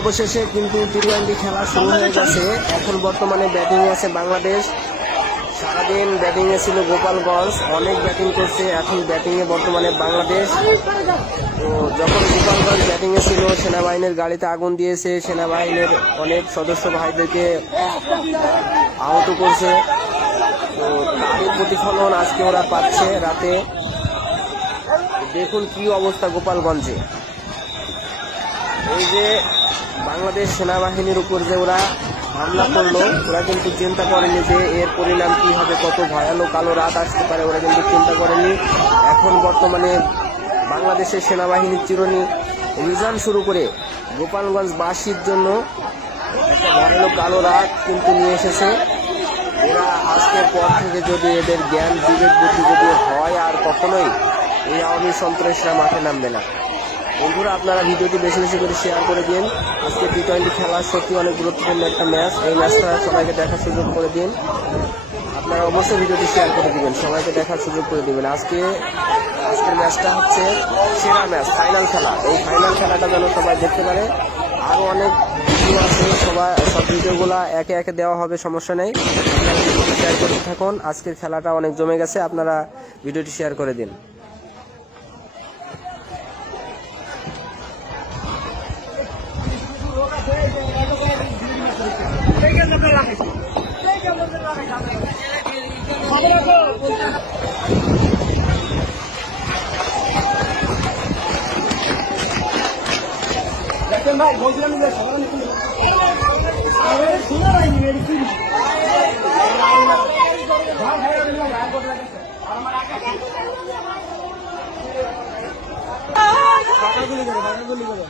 অবশেষে কিন্তু টি-20 খেলা শুরু হয়ে গেছে। এখন বর্তমানে ব্যাটিং আছে বাংলাদেশ। সারাদিন ব্যাটিং এ ছিল গোপালগঞ্জ, অনেক ব্যাটিং করছে। এখন ব্যাটিং এ বর্তমানে বাংলাদেশ। তো যখন গোপালগঞ্জ ব্যাটিং এ ছিল, সেনাবাহিনীর গাড়িতে আগুন দিয়েছে, সেনাবাহিনীর অনেক সদস্য ভাইদেরকে আহত করছে। তো তারই প্রতিফলন আজকে ওরা পাচ্ছে রাতে। দেখুন কি অবস্থা গোপালগঞ্জে। এই যে বাংলাদেশ সেনাবাহিনীর উপর যে ওরা হামলা করলো, ওরা কিন্তু চিন্তা করেনি যে এর পরিণাম কি হবে, কত ভয়ানক কালো রাত আসতে পারে, ওরা কিন্তু চিন্তা করেনি। এখন বর্তমানে বাংলাদেশের সেনাবাহিনীর চিরুনি অভিযান শুরু করে গোপালগঞ্জবাসীর জন্য একটা ভয়ানক কালো রাত কিন্তু নিয়ে এসেছে। এরা আজকের পর থেকে যদি এদের জ্ঞান বিবেক বুদ্ধি যদি হয়, আর কখনোই এই আওয়ামী সন্ত্রাসীরা মাঠে নামবে না। বন্ধুরা, আপনারা ভিডিওটি বেশি বেশি করে শেয়ার করে দিন। আজকে টি-20 খেলা সত্যি অনেক গুরুত্বপূর্ণ একটা ম্যাচ। এই ম্যাচটা সবাইকে দেখার সুযোগ করে দিন। আপনারা অবশ্যই ভিডিওটি শেয়ার করে দিবেন, সবাইকে দেখার সুযোগ করে দিবেন। আজকের ম্যাচটা হচ্ছে সেরা ম্যাচ, ফাইনাল খেলা। এই ফাইনাল খেলাটা যেন সবাই দেখতে পারে। আরও অনেক ভিডিও আছে, সব ভিডিওগুলো একে একে দেওয়া হবে, সমস্যা নেই। শেয়ার করতে থাকুন। আজকের খেলাটা অনেক জমে গেছে, আপনারা ভিডিওটি শেয়ার করে দিন। ভাই বলছিলাম যে সবাই শোনা হয়নি মেডিসিন গুলি করে